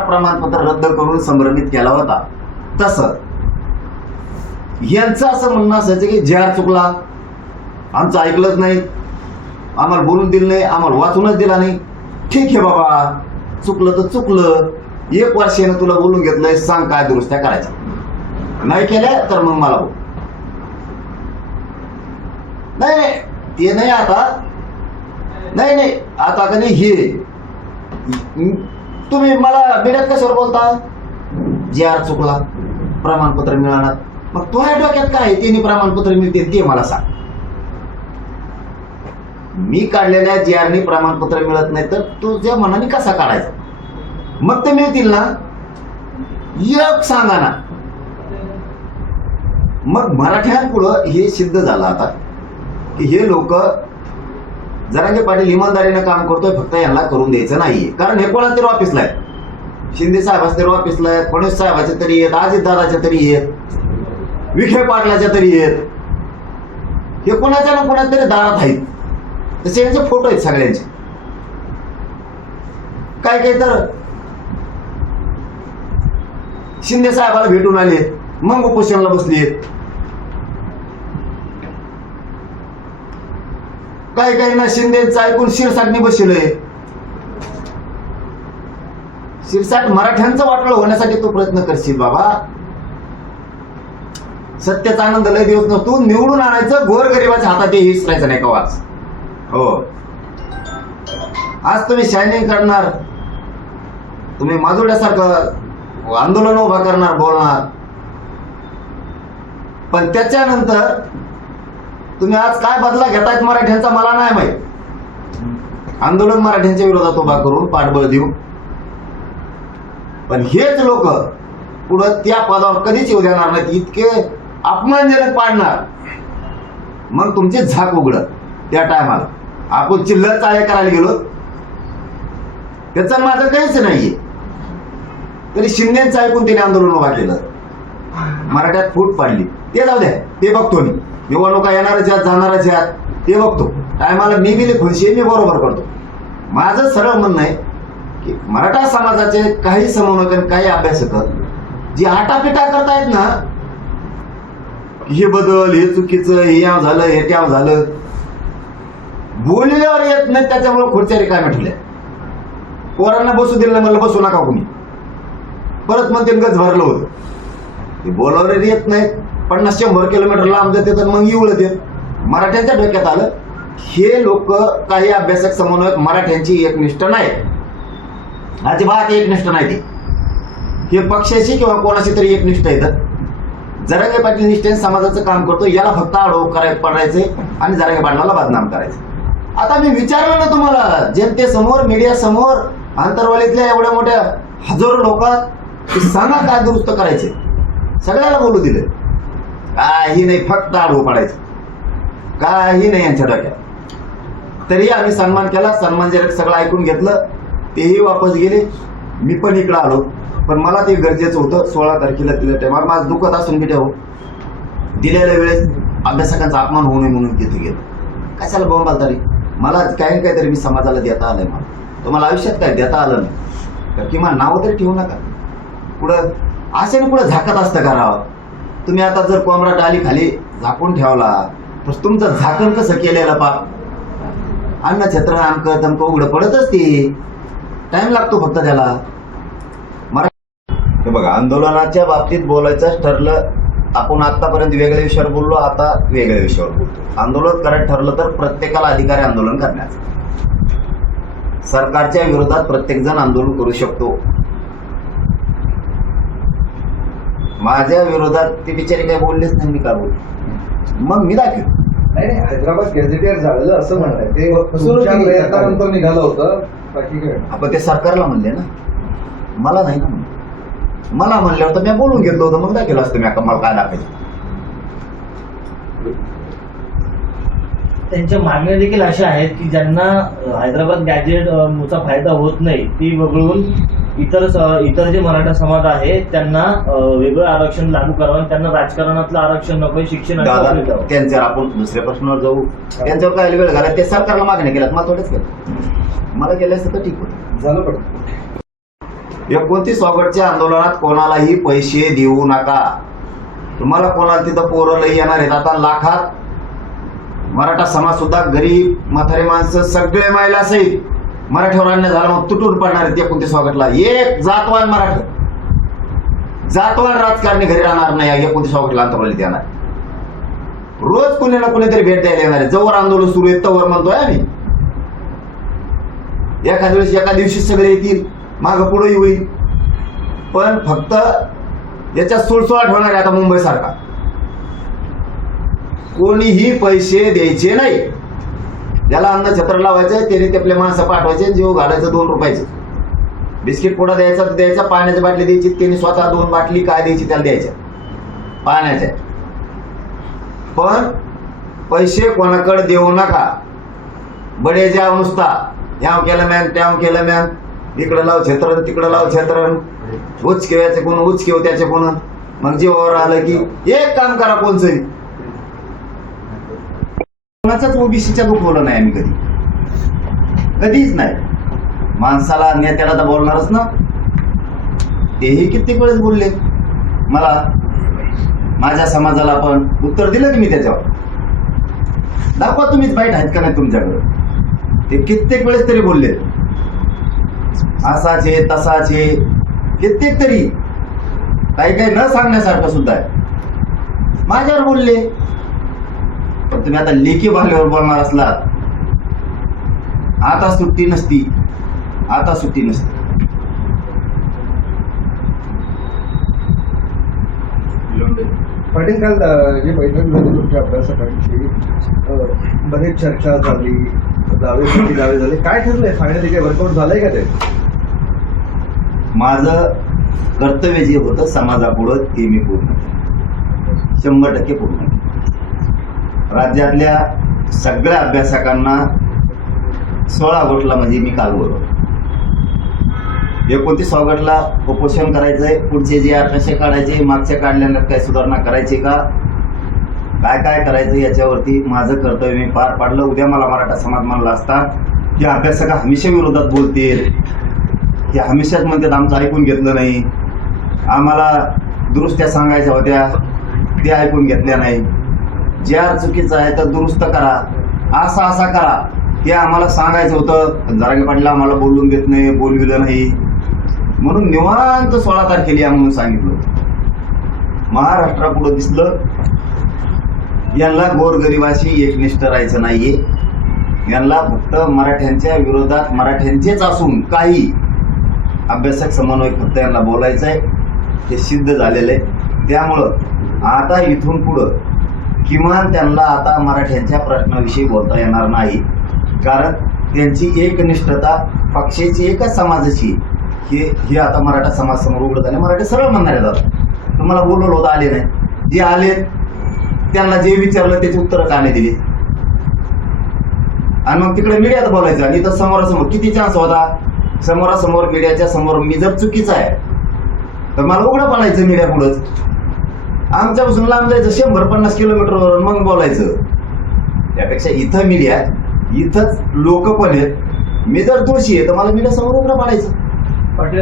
प्रमाणपत्र रद्द करून संभ्रमित केला होता. तसं यांचं असं म्हणणं असायचं की जे आर चुकला, आमचं ऐकलंच नाही, आम्हाला बोलून दिलं नाही, आम्हाला वाचूनच दिला नाही. ठीक आहे बाबा, चुकलं तर चुकलं, 1 वर्षानं तुला बोलून घेतलंय, सांग काय दुरुस्त्या करायच्या. नाही केल्या तर मग मला बोल. नाही ते नाही, आता नाही आता का नाही, हे तुम्ही मला बिड्यात कशावर बोलता? जे आर चुकला, प्रमाणपत्र मिळणार. मग तुझ्या डोक्यात काय तिने प्रमाणपत्र मिळते ते मला सांग. मी काढलेल्या जे आरनी प्रमाणपत्र मिळत नाही तर तुझ्या मनाने कसा काढायचा? मग ते मिळतील ना, एक सांगा ना. मग मराठ्यांपुढं हे सिद्ध झालं आता की हे लोक, जरांगे पाटील इमानदारीनं काम करतोय, फक्त यांना करून द्यायचं नाहीये. कारण हे कोणाच्या तरी ऑफिसला आहेत, शिंदे साहेबांच्या तरी ऑफिसला आहेत, फडणवीस साहेबाच्या तरी आहेत, अजितदादाच्या तरी आहेत, विखे पाटलाच्या तरी आहेत. हे कोणाच्या ना कोणाच्या तरी दारात आहेत. तसे यांचे फोटो आहेत सगळ्यांचे. काय काय तर शिंदे साहेबाला भेटून आले, मग उपोषणाला बसली आहेत. काय काय ना शिंदेचं ऐकून शिरसाटनी बसलोय. शिरसाट मराठ्यांचं वाटलं होण्यासाठी तू प्रयत्न करशील बाबा. सत्याचा आनंद लय दिवस नसतो, निवडून आणायचं, गोरगरिबाच्या हातात हे हिसरायचं नाही कवाच. हो, आज तुम्ही शायनिंग करणार, तुम्ही माजुड्यासारखं आंदोलन उभा करणार, बोलणार, पण त्याच्यानंतर तुम्ही आज काय बदला घेतायत मराठ्यांचा मला नाही माहित. आंदोलन मराठ्यांच्या विरोधात उभा करून पाठबळ देऊ, पण हेच लोक पुढं त्या पदावर कधीच येऊ देणार नाहीत. इतके अपमानजनक पाडणार, मग तुमचे झाक उघडत. त्या टायमाला आपण चिल्लर चाळे करायला गेलो, त्याचं माझं काहीच नाहीये. तरी शिंदेचं ऐकून त्याने आंदोलन उभा केलं, मराठ्यात फूट पाडली. ते जाऊ द्या, ते बघतो मी. निवडणुका येणारच आहेत, जाणारच आहेत, ते बघतो. टायमाला मी बिले खुशी, मी बरोबर करतो. माझं सरळ म्हणणं आहे की मराठा समाजाचे काही समन्वयक, काही अभ्यासक जी आटापिटा करतायत ना, हे बदल, हे चुकीचं, हे याव झालं, हे त्याव झालं, बोलल्यावर येत नाही, त्याच्यामुळे खुर्च्या रिकाम्या ठेवल्या. पोरांना बसू दिलं, म्हणलं बसू नका कोणी, परत म्हणते गज भरलं होतं. ते बोलावर येत नाहीत, 50-100 किलोमीटर लांब जाते तर मग येऊळत येत. मराठ्यांच्या डोक्यात आलं हे लोक, काही अभ्यासक समन्वयक मराठ्यांची एकनिष्ठ नाही, अजिबात एकनिष्ठ नाही. हे पक्षाशी किंवा कोणाशी तरी एकनिष्ठ येतात. जरांगे पाटील निष्ठेने समाजाचं काम करतो, याला फक्त आडोप पडायचे आणि जरांगे पाटलाला बदनाम करायचे. आता मी विचारलं ना तुम्हाला, जनतेसमोर, मीडिया समोर, आंतरवालीतल्या एवढ्या मोठ्या हजारो लोकात, सांगा काय दुरुस्त करायचे. सगळ्याला बोलू दिलं, काही नाही, फक्त आडवं पडायचं, काही नाही यांच्या डोक्यात. तरी आम्ही सन्मान केला, सन्मानजनक सगळं ऐकून घेतलं. तेही वापस गेले, मी पण इकडं आलो. पण मला ते गरजेचं होतं. 16 तारखेला दिलं टायमाला माझं दुखत असून बी ठेवू, दिलेल्या वेळेस अभ्यासकांचा अपमान होऊ नये म्हणून तिथे गेलो. कशाला बोंबाल तरी, मला काही काहीतरी मी समाजाला देता आलंय. मला तुम्हाला आयुष्यात काय देता आलं नाही तर किमान नाव तरी ठेवू नका. पुढं असे ना पुढं झाकत असतं करावं. तुम्ही आता जर कोंबडा डाली खाली झाकून ठेवला तर तुमचं झाकण कसं केलेलं पाप, अन्न छत्र आमकं तमकं उघडं पडतच. ते टाइम लागतो फक्त त्याला. हे बघा, आंदोलनाच्या बाबतीत बोलायचं ठरलं, आपण आतापर्यंत वेगळ्या विषयावर बोललो, आता वेगळ्या विषयावर बोलतो. आंदोलन करायचं ठरलं तर प्रत्येकाला अधिकार आहे आंदोलन करण्याचा. सरकारच्या विरोधात प्रत्येक जण आंदोलन करू शकतो. माझ्या विरोधात ते बिचारी काही बोललेच नाही, मी का बोल, मग मी दाखव. नाही, हैदराबाद गॅझेटियर झालेलं असं म्हणताय ते प्रयत्नानंतर निघालं होतं. बाकी काय आपण ते सरकारला म्हणले ना, मला नाही ना म्हणलं. मला म्हणल्यावर तर मी बोलून घेतलं होतं, मग दाखवलं असतं मी मला काय दाखवायचं. त्यांच्या मागण्या देखील अशा आहेत की ज्यांना हैदराबाद गॅजेटचा फायदा होत नाही ती वगळून इतर जे मराठा समाज आहे त्यांना वेगळं आरक्षण लागू करावं, त्यांना राजकारणातलं आरक्षण नको, शिक्षण. त्यांच्यावर आपण दुसऱ्या प्रश्नावर जाऊ. त्यांच्यावर काय वेळ घाला, ते सरकारला मागण्या केल्यात, मला थोडेच केलं. मला केलं असतं तर ठीक होतं, झालं. पण 29 ऑगस्टच्या आंदोलनात कोणालाही पैसे देऊ नका. तुम्हाला कोणाला तिथं पोरं लई येणार आहेत. आता लाखात मराठा समाज सुद्धा गरीब म्हातारे माणसं सगळे महिला सहित मराठ्यावर अन्याय झाला मग तुटून पडणार आहेत 29 ऑगस्टला. एक जातवान मराठा जातवान राजकारणी घरी राहणार नाही 29 ऑगस्टला आंदोलनात येणार. रोज कुणी ना कुणीतरी भेट द्यायला येणार आहे. जवळ आंदोलन सुरू आहे तवर म्हणतोय आम्ही. एका दिवशी सगळे येतील, मागं पुढेही होईल. पण फक्त याच्यात सुळसुळाट होणार आहे आता मुंबई सारखा. कोणीही पैसे द्यायचे नाही. ज्याला अन्न छत्र लावायचं त्याने ते आपले माणसं पाठवायचे, जीव घालायचं 2 रुपयाचं. बिस्किट पुडा द्यायचा तर द्यायचा, पाण्याची बाटली द्यायची, त्यांनी स्वतः 2 बाटली काय द्यायची त्याला द्यायच्या पाण्याच्या. पण पैसे कोणाकडे देऊ नका. बडे जाव नुसता ह्याव केलं मॅन त्याव केलं मॅन, इकडे लाव छत्र तिकडे लाव छत्र, उचकेवायचे कोण उचकेव त्याचे कोण. मग जीवावर आलं की एक काम करा कोणचंही. कोणाचाच ओबीसीच्या दुखवलं नाही आम्ही कधीच नाही. माणसाला नेत्याला तर बोलणारच ना. तेही कित्येक वेळेस बोलले मला, माझ्या समाजाला पण उत्तर दिलं की मी त्याच्यावर. दाखवा तुम्हीच बाईट आहेत का नाही तुमच्याकडे. ते कित्येक वेळेस तरी बोलले असाचे तसाचे, कित्येक तरी काही न सांगण्यासारखं सुद्धा आहे. माझ्यावर बोलले. पण तुम्ही आता लेखी भाषेवर बोलणार असलात आता सुट्टी नसती. पाटील, काल जी बैठक झाली तुमच्या अभ्यासकांची, बरेच चर्चा झाली, दावे झाले. काय ठरलंय फायनली? काय वर्कआउट झालंय का ते? माझं कर्तव्य जे होतं समाजापुढं ते मी पूर्ण 100% पूर्ण. राज्यातल्या सगळ्या अभ्यासकांना 16 ऑगस्टला म्हणजे मी काल बोलवलं. 29 ऑगस्टला उपोषण करायचंय. पुढचे जे आठशे काढायचे, मागच्या काढल्यानंतर काय सुधारणा करायची का, काय करायचं याच्यावरती माझं कर्तव्य मी पार पाडलं. उद्या मला मराठा समाज म्हणला असता की अभ्यासक हमेशा विरोधात बोलतील, की हमेशाच म्हणतात आमचं ऐकून घेतलं नाही, आम्हाला दुरुस्त्या सांगायच्या होत्या ते ऐकून घेतल्या नाही, ज्या चुकीचं आहे तर दुरुस्त करा, असा करा हे आम्हाला सांगायचं होतं. जरांगे पाटील आम्हाला बोलून देत नाही, बोलविलं नाही म्हणून निवांत 16 तारखेला या म्हणून सांगितलं. महाराष्ट्रापुढं दिसलं यांना गोरगरिबाशी एकनिष्ठ राहायचं नाहीये. यांना फक्त मराठ्यांच्या विरोधात मराठ्यांचेच असून काही अभ्यासक समन्वय फक्त यांना बोलायचं आहे. हे सिद्ध झालेलं आहे. त्यामुळं आता इथून पुढं किमान त्यांना आता मराठ्यांच्या प्रश्नाविषयी बोलता येणार नाही. कारण त्यांची एकनिष्ठता पक्षाची एकच समाजाची हे आता मराठा समाज समोर उघडत आले. मराठी सरळ म्हणणार आहेत. तुम्हाला बोलवलं होतं, आले नाही. जे आले त्यांना जे विचारलं त्याची उत्तरं का नाही दिली. आणि मग तिकडे मीडियात बोलायचं. आणि इथं समोरासमोर किती चान्स होता. समोरासमोर मीडियाच्या समोर मी जर चुकीचा आहे तर मला उघडं पाडायचं मीडिया पुढंच. आमच्यापासून लांब जायचं 150 किलोमीटरवर मग बोलायचं. त्यापेक्षा इथं मीडिया, इथंच लोक पण आहेत. मी जर दोषी आहे तर मला मीडिया समोर उघडं पाडायचं. पाटील